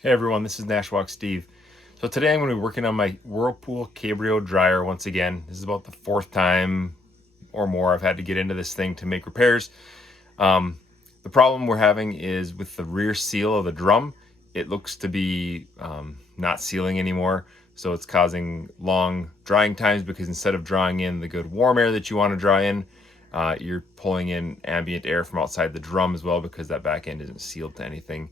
Hey everyone, this is Nashwalk Steve. So today I'm going to be working on my Whirlpool Cabrio dryer once again. This is about the fourth time or more I've had to get into this thing to make repairs. The problem we're having is with the rear seal of the drum. It looks to be not sealing anymore, so it's causing long drying times because instead of drawing in the good warm air that you want to draw in, you're pulling in ambient air from outside the drum as well because that back end isn't sealed to anything.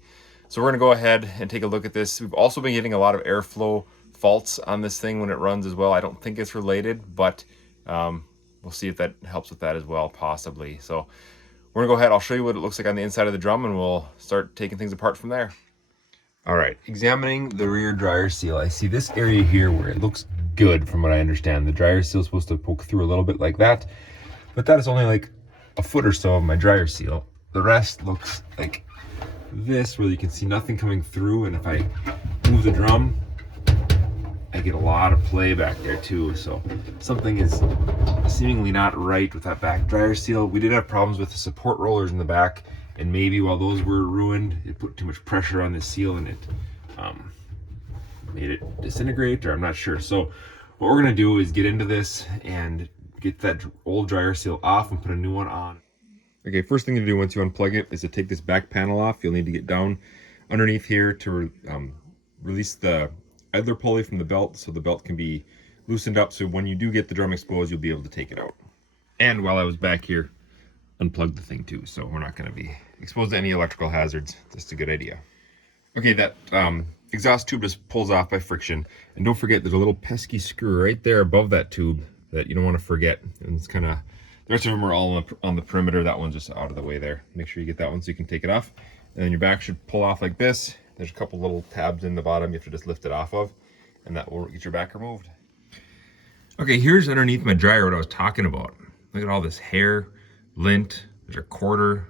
So we're gonna go ahead and take a look at this. We've also been getting a lot of airflow faults on this thing when it runs as well. I don't think it's related, but we'll see if that helps with that as well, possibly. So we're gonna go ahead, I'll show you what it looks like on the inside of the drum and we'll start taking things apart from there. All right, examining the rear dryer seal, I see this area here where it looks good from what I understand. The dryer seal is supposed to poke through a little bit like that, but that is only like a foot or so of my dryer seal. The rest looks like this, where you can see nothing coming through, and if I move the drum, I get a lot of play back there too. So something is seemingly not right with that back dryer seal. We did have problems with the support rollers in the back, and maybe while those were ruined, it put too much pressure on the seal and it made it disintegrate, or I'm not sure. So what we're gonna do is get into this and get that old dryer seal off and put a new one on. Okay, first thing to do once you unplug it is to take this back panel off. You'll need to get down underneath here to release the idler pulley from the belt so the belt can be loosened up, so when you do get the drum exposed, you'll be able to take it out. And while I was back here, unplug the thing too, so we're not going to be exposed to any electrical hazards. Just a good idea. Okay, that exhaust tube just pulls off by friction. And don't forget, there's a little pesky screw right there above that tube that you don't want to forget. And it's kind of, the rest of them are all on the perimeter. That one's just out of the way there. Make sure you get that one so you can take it off. And then your back should pull off like this. There's a couple little tabs in the bottom you have to just lift it off of, and that will get your back removed. Okay, here's underneath my dryer what I was talking about. Look at all this hair, lint, there's a quarter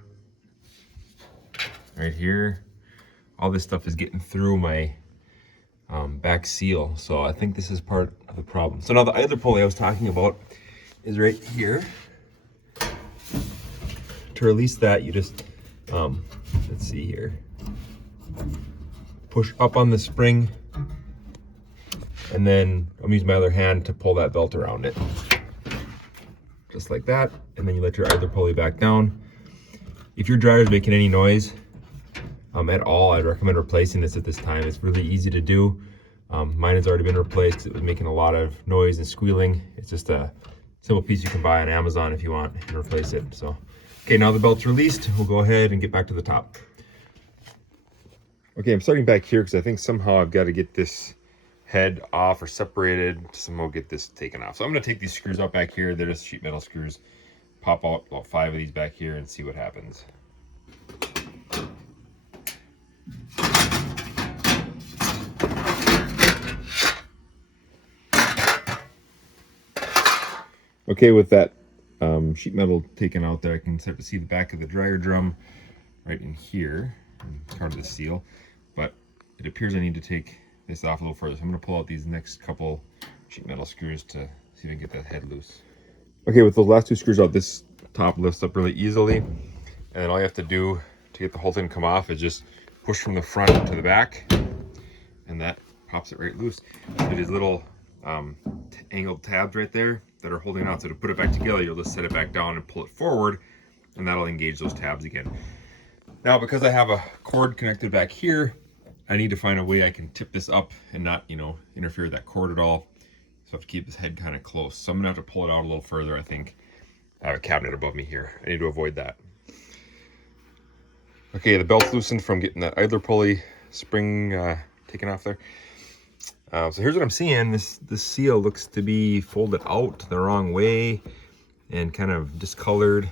right here. All this stuff is getting through my back seal, so I think this is part of the problem. So now the idler pulley I was talking about is right here. To release that, you just, let's see here, push up on the spring, and then I'm using my other hand to pull that belt around it. Just like that, and then you let your idler pulley back down. If your dryer is making any noise at all, I'd recommend replacing this at this time. It's really easy to do. Mine has already been replaced because it was making a lot of noise and squealing. It's just a simple piece you can buy on Amazon if you want and replace it. So, okay, now the belt's released, we'll go ahead and get back to the top. Okay, I'm starting back here because I think somehow I've got to get this head off or separated to somehow get this taken off. So I'm going to take these screws out back here. They're just sheet metal screws. Pop out about 5 of these back here and see what happens. Okay, with that sheet metal taken out there, I can start to see the back of the dryer drum right in here, part of the seal, but it appears I need to take this off a little further. So I'm going to pull out these next couple sheet metal screws to see if I can get that head loose. Okay, with those last 2 screws out, this top lifts up really easily, and then all you have to do to get the whole thing to come off is just push from the front to the back, and that pops it right loose. So these little angled tabs right there that are holding out, so to put it back together, you'll just set it back down and pull it forward, and that'll engage those tabs again. Now, because I have a cord connected back here, I need to find a way I can tip this up and not, interfere with that cord at all. So I have to keep this head kind of close. So I'm gonna have to pull it out a little further, I think. I have a cabinet above me here. I need to avoid that. Okay, the belt's loosened from getting that idler pulley spring taken off there. So here's what I'm seeing. This seal looks to be folded out the wrong way and kind of discolored.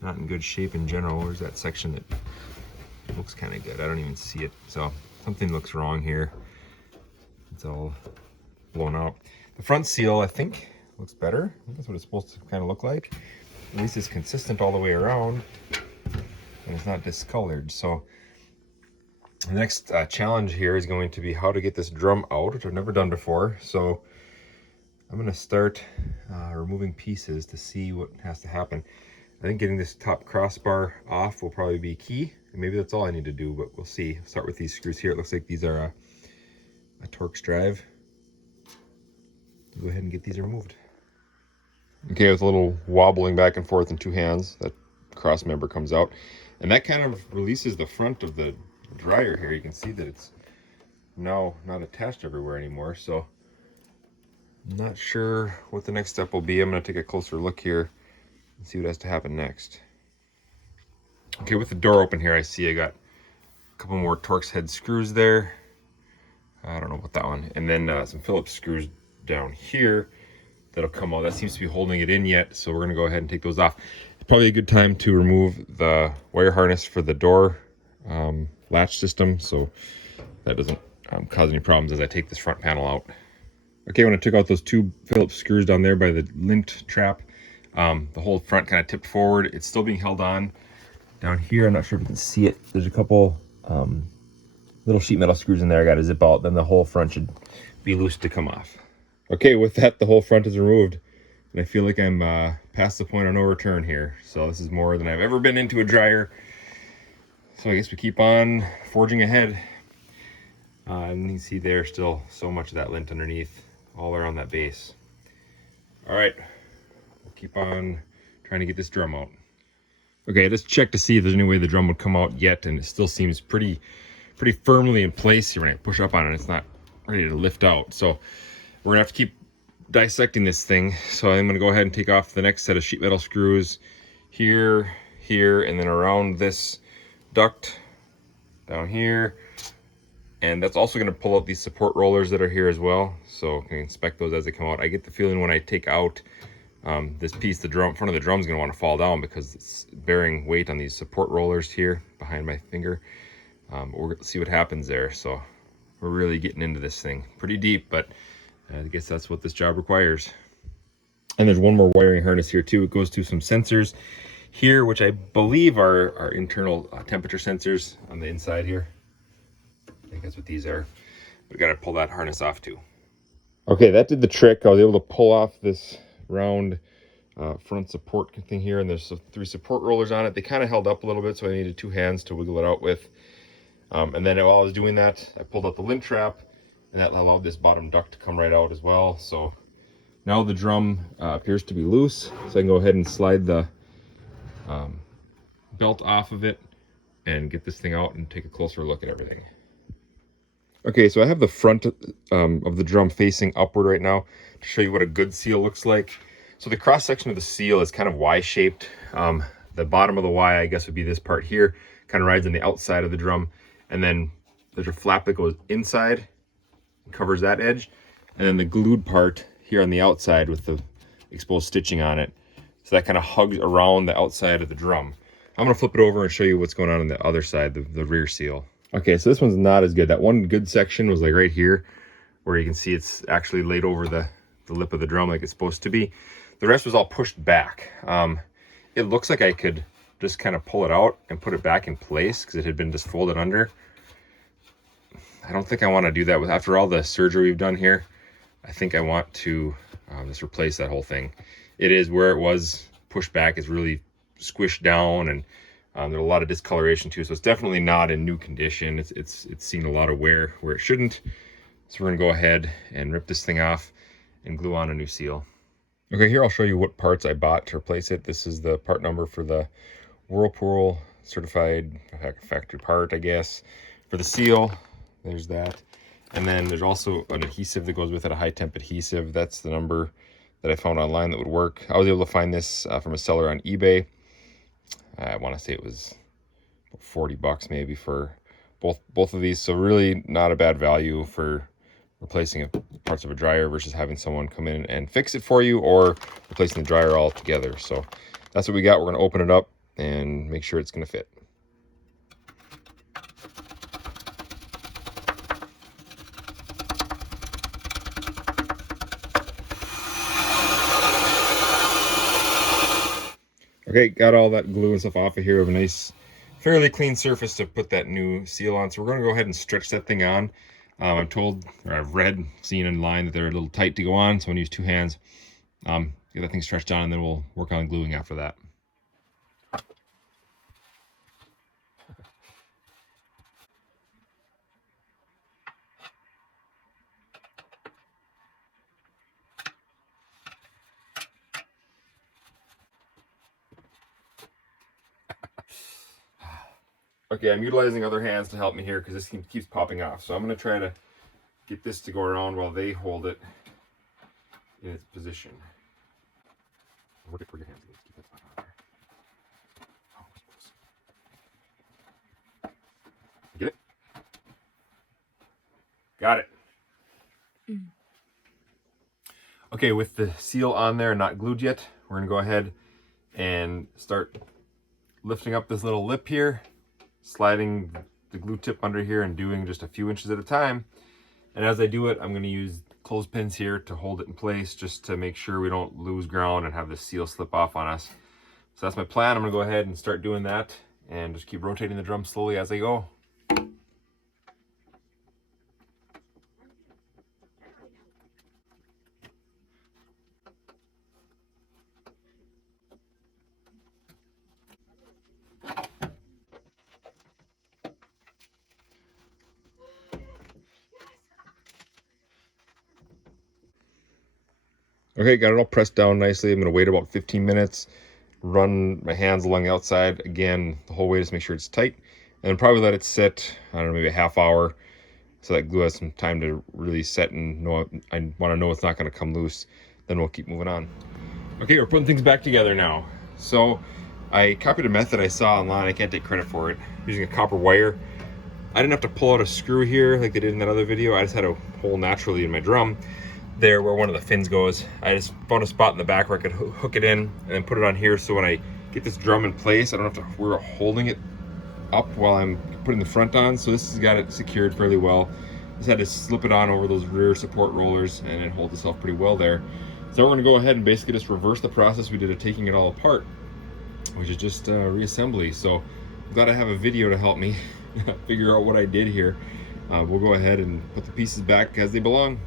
Not in good shape in general. Where's that section that looks kind of good? I don't even see it. So something looks wrong here. It's all blown out. The front seal, I think, looks better. I think that's what it's supposed to kind of look like. At least it's consistent all the way around and it's not discolored. So the next challenge here is going to be how to get this drum out, which I've never done before. So I'm going to start removing pieces to see what has to happen. I think getting this top crossbar off will probably be key. And maybe that's all I need to do, but we'll see. I'll start with these screws here. It looks like these are a Torx drive. Go ahead and get these removed. Okay, with a little wobbling back and forth in two hands, that cross member comes out. And that kind of releases the front of the dryer here. You can see that it's now not attached everywhere anymore. So I'm not sure what the next step will be. I'm going to take a closer look here and see what has to happen next. Okay, with the door open here, I see I got a couple more Torx head screws there. I don't know about that one. And then some Phillips screws down here that'll come out. That seems to be holding it in yet, so we're going to go ahead and take those off. It's probably a good time to remove the wire harness for the door latch system, so that doesn't cause any problems as I take this front panel out. Okay, when I took out those two Phillips screws down there by the lint trap, the whole front kind of tipped forward. It's still being held on down here. I'm not sure if you can see it. There's a couple little sheet metal screws in there I got to zip out. Then the whole front should be loose to come off. Okay, with that, the whole front is removed. And I feel like I'm past the point of no return here. So this is more than I've ever been into a dryer. So I guess we keep on forging ahead. And you can see there's still so much of that lint underneath, all around that base. All right, we'll keep on trying to get this drum out. Okay, I just checked to see if there's any way the drum would come out yet, and it still seems pretty firmly in place here. When I push up on it, it's not ready to lift out. So we're gonna have to keep dissecting this thing. So I'm gonna go ahead and take off the next set of sheet metal screws here, and then around this duct down here. And that's also gonna pull out these support rollers that are here as well. So I can inspect those as they come out. I get the feeling when I take out this piece, the front of the drum is gonna wanna fall down because it's bearing weight on these support rollers here behind my finger. We're gonna see what happens there. So we're really getting into this thing pretty deep, but I guess that's what this job requires. And there's one more wiring harness here too. It goes to some sensors here, which I believe are our internal temperature sensors on the inside here. I think that's what these are. We got to pull that harness off too. Okay, that did the trick. I was able to pull off this round front support thing here, and there's 3 support rollers on it. They kind of held up a little bit, so I needed 2 hands to wiggle it out with. And then while I was doing that, I pulled out the lint trap, and that allowed this bottom duct to come right out as well. So now the drum appears to be loose, so I can go ahead and slide the belt off of it and get this thing out and take a closer look at everything. Okay, so I have the front of the drum facing upward right now to show you what a good seal looks like. So the cross section of the seal is kind of Y-shaped. The bottom of the Y, I guess, would be this part here, kind of rides on the outside of the drum. And then there's a flap that goes inside, covers that edge. And then the glued part here on the outside with the exposed stitching on it. So that kind of hugs around the outside of the drum. I'm gonna flip it over and show you what's going on the other side, the rear seal. Okay, so this one's not as good. That one good section was like right here, where you can see it's actually laid over the lip of the drum like it's supposed to be. The rest was all pushed back. It looks like I could just kind of pull it out and put it back in place because it had been just folded under. I don't think I want to do that after all the surgery we've done here. I think I want to just replace that whole thing. It is where it was pushed back is really squished down, and there's a lot of discoloration too, so it's definitely not in new condition. It's seen a lot of wear where it shouldn't. So we're gonna go ahead and rip this thing off and glue on a new seal. Okay, here I'll show you what parts I bought to replace it. This is the part number for the Whirlpool certified factory part, I guess, for the seal. There's that. And then there's also an adhesive that goes with it, a high temp adhesive. That's the number that I found online that would work. I was able to find this from a seller on eBay. I want to say it was $40 maybe for both of these. So really not a bad value for replacing parts of a dryer versus having someone come in and fix it for you, or replacing the dryer altogether. So that's what we got. We're going to open it up and make sure it's going to fit. Okay, got all that glue and stuff off of here. We have a nice, fairly clean surface to put that new seal on. So we're going to go ahead and stretch that thing on. I'm told, or I've read, seen online that they're a little tight to go on, so I'm going to use 2 hands. Get that thing stretched on, and then we'll work on gluing after that. Okay, I'm utilizing other hands to help me here because this keeps popping off. So I'm going to try to get this to go around while they hold it in its position. Work it for your hands. Keep that spot on there. Get it? Got it. Okay, with the seal on there, not glued yet, we're going to go ahead and start lifting up this little lip here, sliding the glue tip under here and doing just a few inches at a time. And as I do it, I'm going to use clothespins here to hold it in place just to make sure we don't lose ground and have the seal slip off on us. So that's my plan. I'm going to go ahead and start doing that and just keep rotating the drum slowly as I go. Okay, got it all pressed down nicely. I'm going to wait about 15 minutes, run my hands along the outside again the whole way just to make sure it's tight, and then probably let it sit, I don't know, maybe a half hour so that glue has some time to really set and know. I want to know it's not going to come loose. Then we'll keep moving on. Okay, we're putting things back together now. So I copied a method I saw online. I can't take credit for it. Using a copper wire. I didn't have to pull out a screw here like they did in that other video. I just had a hole naturally in my drum there where one of the fins goes. I just found a spot in the back where I could hook it in and then put it on here, so when I get this drum in place, I don't have to worry about holding it up while I'm putting the front on. So this has got it secured fairly well. Just had to slip it on over those rear support rollers and it holds itself pretty well there. So we're going to go ahead and basically just reverse the process we did of taking it all apart, which is just reassembly. So I'm glad I have a video to help me figure out what I did here. We'll go ahead and put the pieces back as they belong.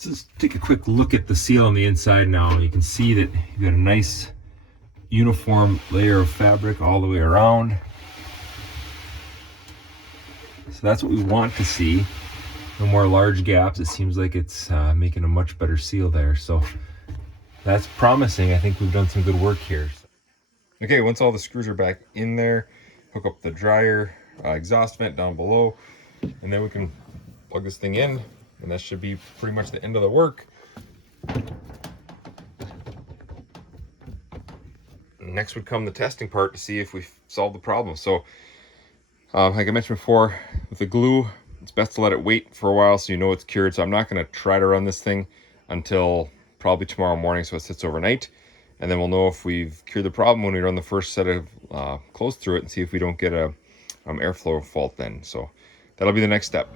Let's just take a quick look at the seal on the inside now. You can see that you've got a nice uniform layer of fabric all the way around. So that's what we want to see. No more large gaps. It seems like it's making a much better seal there. So that's promising. I think we've done some good work here. Okay, once all the screws are back in there, hook up the dryer exhaust vent down below, and then we can plug this thing in, and that should be pretty much the end of the work. Next would come the testing part to see if we've solved the problem. So like I mentioned before, with the glue, it's best to let it wait for a while so you know it's cured. So I'm not going to try to run this thing until probably tomorrow morning so it sits overnight, and then we'll know if we've cured the problem when we run the first set of clothes through it and see if we don't get a airflow fault then. So that'll be the next step.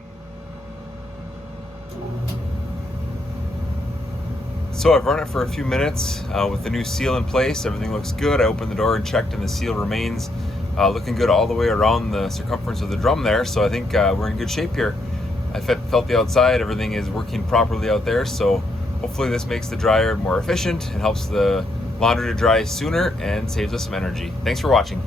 So I've run it for a few minutes with the new seal in place. Everything looks good. I opened the door and checked, and the seal remains looking good all the way around the circumference of the drum there. So I think we're in good shape here. I felt the outside. Everything is working properly out there. So hopefully this makes the dryer more efficient and helps the laundry to dry sooner and saves us some energy. Thanks for watching.